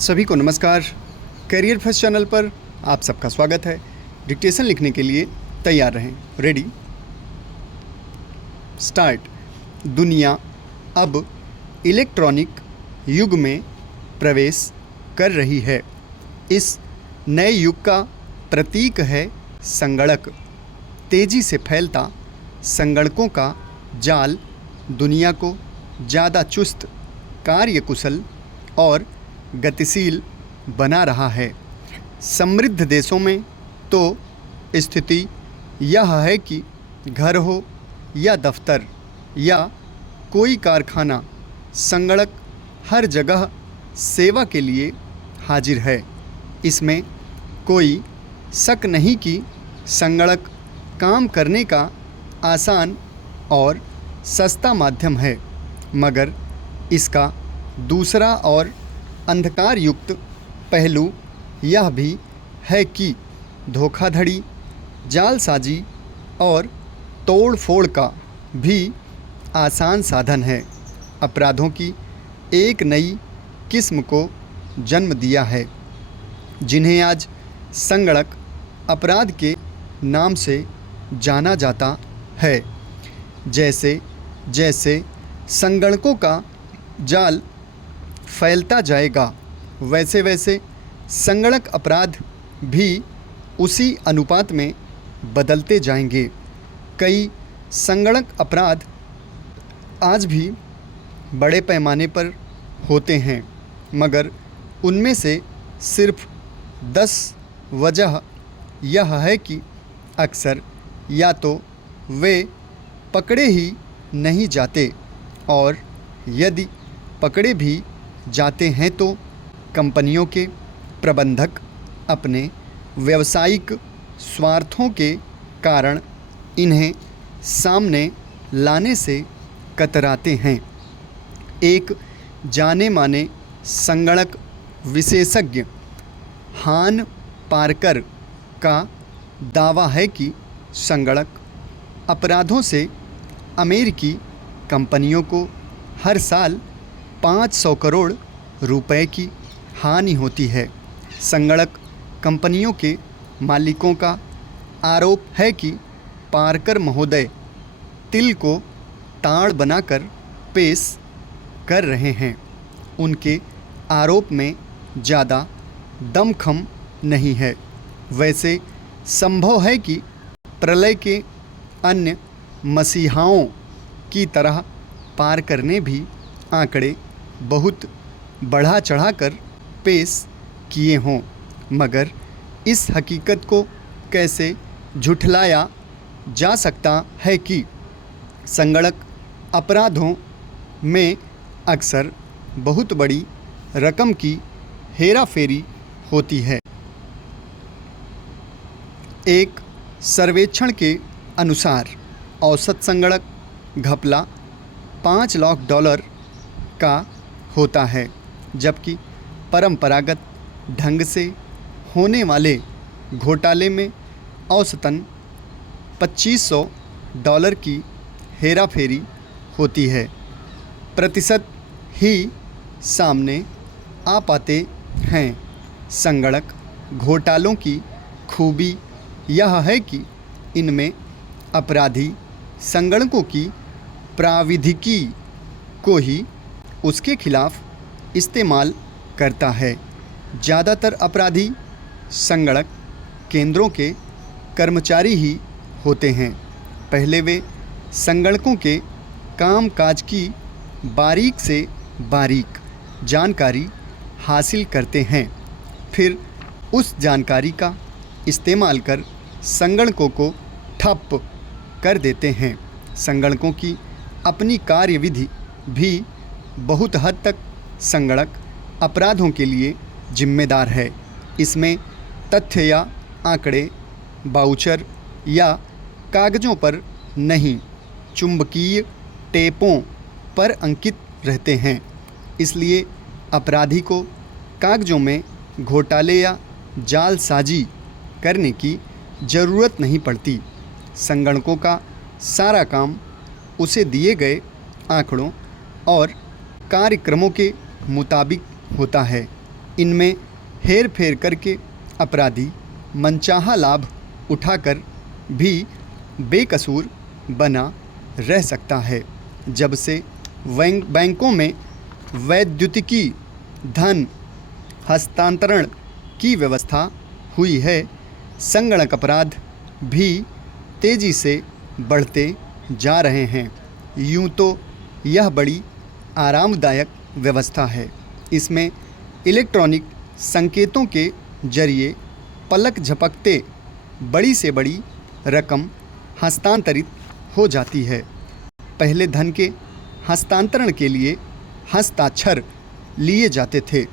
सभी को नमस्कार। करियर फर्स्ट चैनल पर आप सबका स्वागत है। डिक्टेशन लिखने के लिए तैयार रहें। Ready start. दुनिया अब इलेक्ट्रॉनिक युग में प्रवेश कर रही है। इस नए युग का प्रतीक है संगणक। तेज़ी से फैलता संगणकों का जाल दुनिया को ज़्यादा चुस्त, कार्यकुशल और गतिशील बना रहा है। समृद्ध देशों में तो स्थिति यह है कि घर हो या दफ्तर या कोई कारखाना, संगणक हर जगह सेवा के लिए हाजिर है। इसमें कोई शक नहीं कि संगणक काम करने का आसान और सस्ता माध्यम है, मगर इसका दूसरा और अंधकार युक्त पहलू यह भी है कि धोखाधड़ी, जालसाजी और तोड़-फोड़ का भी आसान साधन है। अपराधों की एक नई किस्म को जन्म दिया है, जिन्हें आज संगणक अपराध के नाम से जाना जाता है। जैसे जैसे संगणकों का जाल फैलता जाएगा, वैसे वैसे संगणक अपराध भी उसी अनुपात में बदलते जाएंगे। कई संगणक अपराध आज भी बड़े पैमाने पर होते हैं, मगर उनमें से सिर्फ 10 वजह यह है कि अक्सर या तो वे पकड़े ही नहीं जाते, और यदि पकड़े भी जाते हैं तो कंपनियों के प्रबंधक अपने व्यावसायिक स्वार्थों के कारण इन्हें सामने लाने से कतराते हैं। एक जाने माने संगणक विशेषज्ञ हान पार्कर का दावा है कि संगणक अपराधों से अमेरिकी कंपनियों को हर साल 500 करोड़ रुपए की हानि होती है। संगणक कंपनियों के मालिकों का आरोप है कि पार्कर महोदय तिल को ताड़ बनाकर पेश कर रहे हैं। उनके आरोप में ज़्यादा दमखम नहीं है। वैसे संभव है कि प्रलय के अन्य मसीहाओं की तरह पार्कर ने भी आंकड़े बहुत बढ़ा चढ़ाकर पेश किए हों, मगर इस हकीकत को कैसे झुठलाया जा सकता है कि संगणक अपराधों में अक्सर बहुत बड़ी रकम की हेराफेरी होती है। एक सर्वेक्षण के अनुसार औसत संगणक घपला $5 लाख का होता है, जबकि परंपरागत ढंग से होने वाले घोटाले में औसतन $2500 की हेराफेरी होती है। प्रतिशत ही सामने आ पाते हैं। संगणक घोटालों की खूबी यह है कि इनमें अपराधी संगणकों की प्राविधिकी को ही उसके खिलाफ इस्तेमाल करता है। ज़्यादातर अपराधी संगणक केंद्रों के कर्मचारी ही होते हैं। पहले वे संगणकों के कामकाज की बारीक से बारीक जानकारी हासिल करते हैं, फिर उस जानकारी का इस्तेमाल कर संगणकों को ठप कर देते हैं। संगणकों की अपनी कार्यविधि भी बहुत हद तक संगणक अपराधों के लिए जिम्मेदार है। इसमें तथ्य या आंकड़े बाउचर या कागज़ों पर नहीं, चुंबकीय टेपों पर अंकित रहते हैं। इसलिए अपराधी को कागज़ों में घोटाले या जालसाजी करने की ज़रूरत नहीं पड़ती। संगणकों का सारा काम उसे दिए गए आंकड़ों और कार्यक्रमों के मुताबिक होता है। इनमें हेर फेर करके अपराधी मनचाहा लाभ उठाकर भी बेकसूर बना रह सकता है। जब से बैंकों में वैद्युतिकी धन हस्तांतरण की व्यवस्था हुई है, संगणक अपराध भी तेज़ी से बढ़ते जा रहे हैं। यूँ तो यह बड़ी आरामदायक व्यवस्था है। इसमें इलेक्ट्रॉनिक संकेतों के जरिए पलक झपकते बड़ी से बड़ी रकम हस्तांतरित हो जाती है। पहले धन के हस्तांतरण के लिए हस्ताक्षर लिए जाते थे।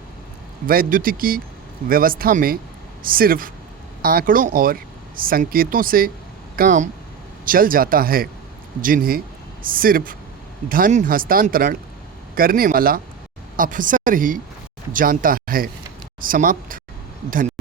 वैद्युतिकी व्यवस्था में सिर्फ आंकड़ों और संकेतों से काम चल जाता है, जिन्हें सिर्फ धन हस्तांतरण करने वाला अफसर ही जानता है। समाप्त। धन्यवाद।